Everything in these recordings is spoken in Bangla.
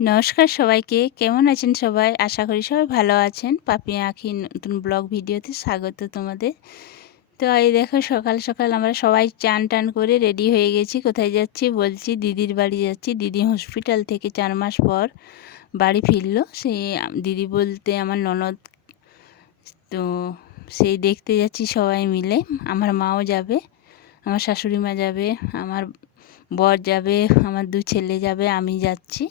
নমস্কার সবাইকে, কেমন আছেন সবাই? আশা করি সবাই ভালো আছেন। পাপিয়া আঁখি নতুন ব্লগ ভিডিওতে স্বাগত তোমাদের। তো এই দেখো সকাল সকাল আমরা সবাই চান টান করে রেডি হয়ে গেছি। কোথায় যাচ্ছি বলছি, দিদির বাড়ি যাচ্ছি। দিদি হসপিটাল থেকে 4 মাস পর বাড়ি ফিরলো। সেই দিদি বলতে আমার ননদ। তো সেই দেখতে যাচ্ছি সবাই মিলে। আমার মাও যাবে, আমার শাশুড়ি মা যাবে, আমার বর যাবে, আমার 2 ছেলে যাবে, আমি যাচ্ছি।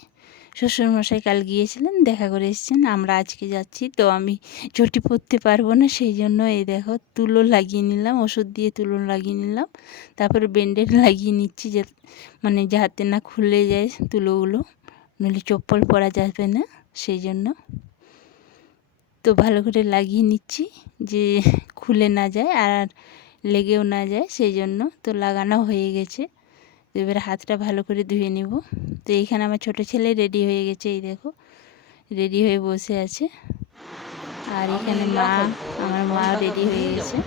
শ্বশুরমশাই কাল গিয়েছিলেন, দেখা করে এসেছেন। আমরা আজকে যাচ্ছি। তো আমি চটি পরতে পারবো না, সেই জন্য এই দেখো তুলো লাগিয়ে নিলাম, ওষুধ দিয়ে তুলো লাগিয়ে নিলাম। তারপরে ব্যান্ডেড লাগিয়ে নিচ্ছি, যে মানে যাতে না খুলে যায় তুলোগুলো, নইলে চপ্পল পরা যাবে না, সেই জন্য। তো ভালো করে লাগিয়ে নিচ্ছি যে খুলে না যায় আর লেগেও না যায়, সেই জন্য। তো লাগানো হয়ে গেছে। তো এবার হাতটা ভালো করে ধুয়ে নেব। তো এইখানে আমার ছোটো ছেলে রেডি হয়ে গেছে, এই দেখো রেডি হয়ে বসে আছে। আর এখানে মা, আমার মা রেডি হয়ে গেছে।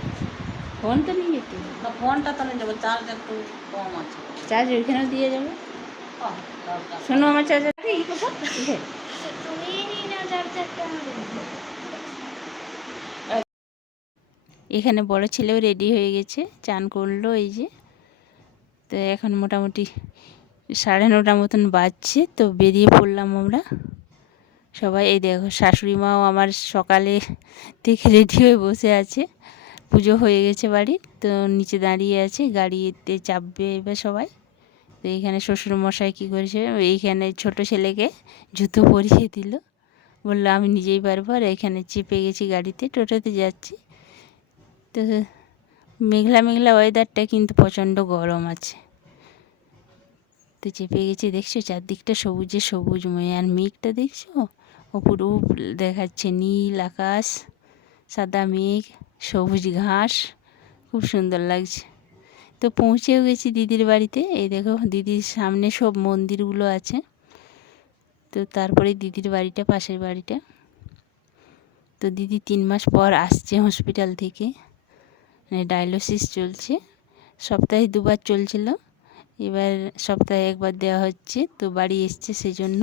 ফোনটা নিয়ে যেতে, ফোনটা তাহলে যাবো, চার্জ একটু কম আছে। চার্জ ওইখানেও দিয়ে যাবে। শোনো, আমার চার্জার এখানে বড় ছেলেও রেডি হয়ে গেছে, চান করলো এই যে। তো এখন মোটামুটি 9:30 মতন বাজছে। তো বেরিয়ে পড়লাম আমরা সবাই। এই দেখো শাশুড়ি মাও আমার সকালে থেকে রেডি হয়ে বসে আছে। পুজো হয়ে গেছে বাড়ির, তো নিচে দাঁড়িয়ে আছে, গাড়িতে চাপবে এবার সবাই। তো এইখানে শ্বশুরমশাই কী করেছে, এইখানে ছোট ছেলেকে জুতো পরিয়ে দিল, বললো আমি নিজেই পারবো। আর এখানে চেপে গেছি গাড়িতে, টোটোতে যাচ্ছি। তো মেঘলা মেঘলা ওয়েদারটা, কিন্তু প্রচণ্ড গরম আছে। তো চেপে গেছি, দেখছো চারদিকটা সবুজে সবুজময়। আর মেঘটা দেখছো, অপরূপ দেখাচ্ছে, নীল আকাশ, সাদা মেঘ, সবুজ ঘাস, খুব সুন্দর লাগছে। তো পৌঁছেও গেছি দিদির বাড়িতে। এই দেখো দিদির সামনে সব মন্দিরগুলো আছে। তো তারপরে দিদির বাড়িটা, পাশের বাড়িটা। তো দিদি 3 মাস পর আসছে হসপিটাল থেকে, মানে ডায়ালিসিস চলছে। সপ্তাহে 2বার চলছিল, এবার সপ্তাহে 1বার দেওয়া হচ্ছে। তো বাড়ি এসছে সেই জন্য।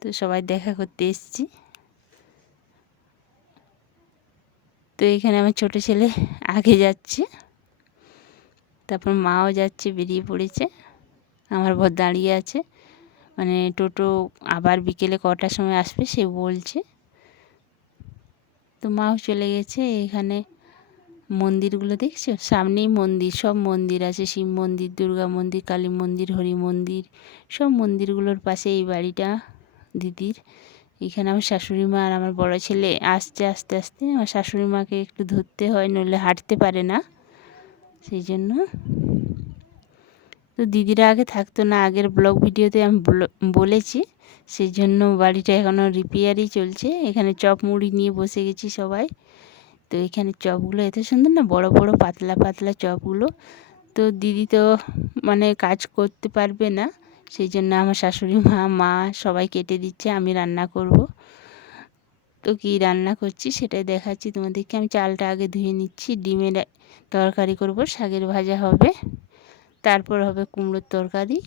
তো সবাই দেখা করতে এসছি। তো এখানে আমার ছোটো ছেলে আগে যাচ্ছে, তারপর মাও যাচ্ছে, বেরিয়ে পড়েছে। আমার বর দাঁড়িয়ে আছে, মানে টোটো আবার বিকেলে কটার সময় আসবে সে বলছে। তো মাও চলে গেছে। এখানে মন্দিরগুলো দেখছো, সামনেই মন্দির, সব মন্দির আছে, শিব মন্দির, দুর্গা মন্দির, কালী মন্দির, হরি মন্দির, সব মন্দিরগুলোর পাশে এই বাড়িটা দিদির। এখানে আমার শাশুড়ি মা আর আমার বড় ছেলে আসছে। আস্তে আস্তে আমার শাশুড়ি মাকে একটু ধরতে হয়, নইলে হাঁটতে পারে না, সেই জন্য। তো দিদিরা আগে থাকতো না, আগের ব্লগ ভিডিওতে আমি বলেছি। সেই জন্য বাড়িটা এখনও রিপেয়ারই চলছে। এখানে চপ মুড়ি নিয়ে বসে গেছি সবাই। তো এখানে চপগুলো এত সুন্দর না, বড় বড় পাতলা পাতলা চপগুলো। তো দিদি তো মানে কাজ করতে পারবে না, সেই জন্য আমার শাশুড়ি মা সবাই কেটে দিচ্ছে, আমি রান্না করব। তো কী রান্না করছি সেটাই দেখাচ্ছি তোমাদেরকে। আমি চালটা আগে ধুয়ে নিচ্ছি। ডিমের তরকারি করব, শাকের ভাজা হবে, তারপর হবে কুমড়োর তরকারি।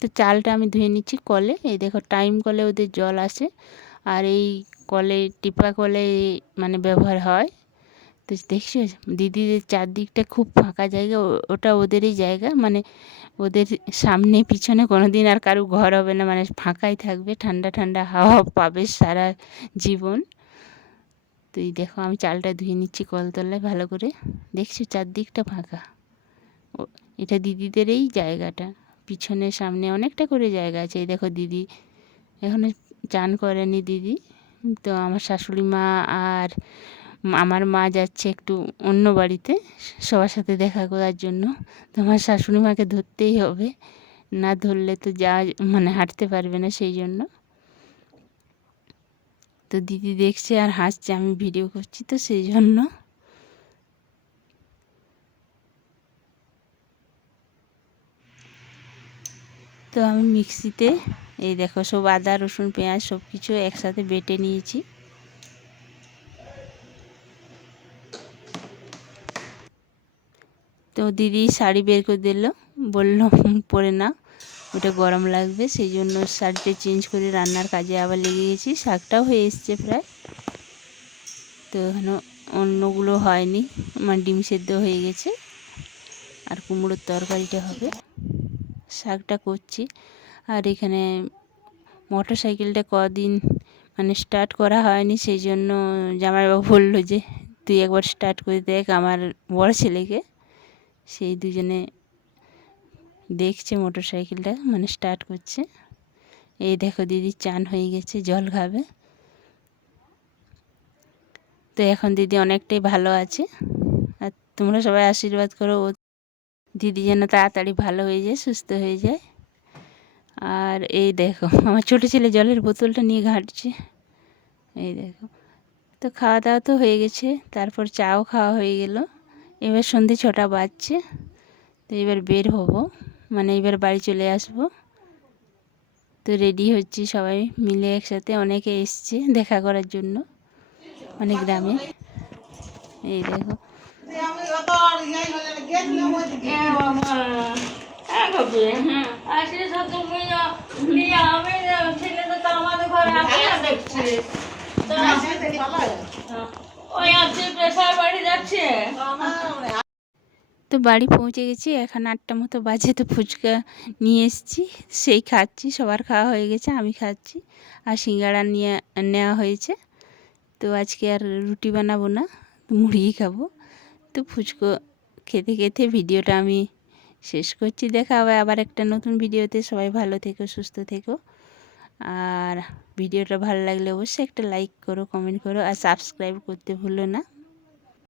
তো চালটা আমি ধুয়ে নিচ্ছি কলে। এই দেখো টাইম কলে ওদের জল আসে, আর এই কলে টিপা কলে মানে ব্যবহার হয়। তো দেখছো দিদিদের চারদিকটা খুব ফাঁকা জায়গা, ওটা ওদেরই জায়গা, মানে ওদের সামনে পিছনে কোনো দিন আর কারো ঘর হবে না, মানে ফাঁকাই থাকবে, ঠান্ডা ঠান্ডা হাওয়া পাবে সারা জীবন। তো এই দেখো আমি চালটা ধুয়ে নিচ্ছি কলতলায় ভালো করে। দেখছো চারদিকটা ফাঁকা, এটা দিদিদেরই জায়গাটা। পিছনে সামনে অনেকটা করে জায়গা আছে। এই দেখো দিদি এখনো চান করেনি দিদি। তো আমার শাশুড়ি মা আর আমার মা যাচ্ছে একটু অন্য বাড়িতে সবার সাথে দেখা করার জন্য। তো আমার শাশুড়ি মাকে ধরতেই হবে, না ধরলে তো যা মানে হাঁটতে পারবে না, সেই জন্য। তো দিদি দেখছে আর হাসছে, আমি ভিডিও করছি তো সেই জন্য। তো আমি মিক্সিতে এই দেখো সব আদা রসুন পেঁয়াজ সব কিছু একসাথে বেটে নিয়েছি। তো দিদি শাড়ি বের করে দিল, বলল পরে না। ওটা গরম লাগবে, সেই জন্য শাড়িটা চেঞ্জ করে রান্নার কাজে আবার লেগে গেছি। শাকটাও হয়ে এসছে প্রায়, তো এখনও অন্যগুলো হয়নি, মানে ডিম সেদ্ধ হয়ে গেছে, আর কুমড়োর তরকারিটা হবে। শাকটা করছি। আর এখানে মোটর সাইকেলটা কদিন মানে স্টার্ট করা হয়নি, সেই জন্য জামাইবাবু বললো যে তুই একবার স্টার্ট করে দেখ আমার বড় ছেলেকে। সেই দুজনে দেখছে মোটর সাইকেলটা মানে স্টার্ট করছে। এই দেখো দিদি চান হয়ে গেছে, জল খাবে। তো এখন দিদি অনেকটাই ভালো আছে, আর তোমরা সবাই আশীর্বাদ করো ও দিদি যেন তাড়াতাড়ি ভালো হয়ে যায়, সুস্থ হয়ে যায়। আর এই দেখো আমার ছোটো ছেলে জলের বোতলটা নিয়ে ঘাঁটছে, এই দেখো। তো খাওয়া দাওয়া তো হয়ে গেছে, তারপর চাও খাওয়া হয়ে গেল। এবার সন্ধে 6টা বাজছে, তো এবার বের হব, মানে এবার বাড়ি চলে আসব। তো রেডি হচ্ছি সবাই মিলে একসাথে, অনেকে এসছে দেখা করার জন্য, মানে গ্রামে। এই দেখো তো বাড়ি পৌঁছে গেছি, এখন 8টা মতো বাজে। তো ফুচকা নিয়ে এসেছি, সেই খাচ্ছি, সবার খাওয়া হয়ে গেছে, আমি খাচ্ছি। আর সিঙ্গাড়া নেওয়া হয়েছে। তো আজকে আর রুটি বানাবো না, মুড়িই খাবো। তো ফুচকা খেতে খেতে ভিডিওটা আমি শেষ করছি। দেখা হবে আবার একটা নতুন ভিডিওতে। সবাই ভালো থেকো, সুস্থ থেকো। আর ভিডিওটা ভালো লাগলে অবশ্যই একটা লাইক করো, কমেন্ট করো, আর সাবস্ক্রাইব করতে ভুলো না।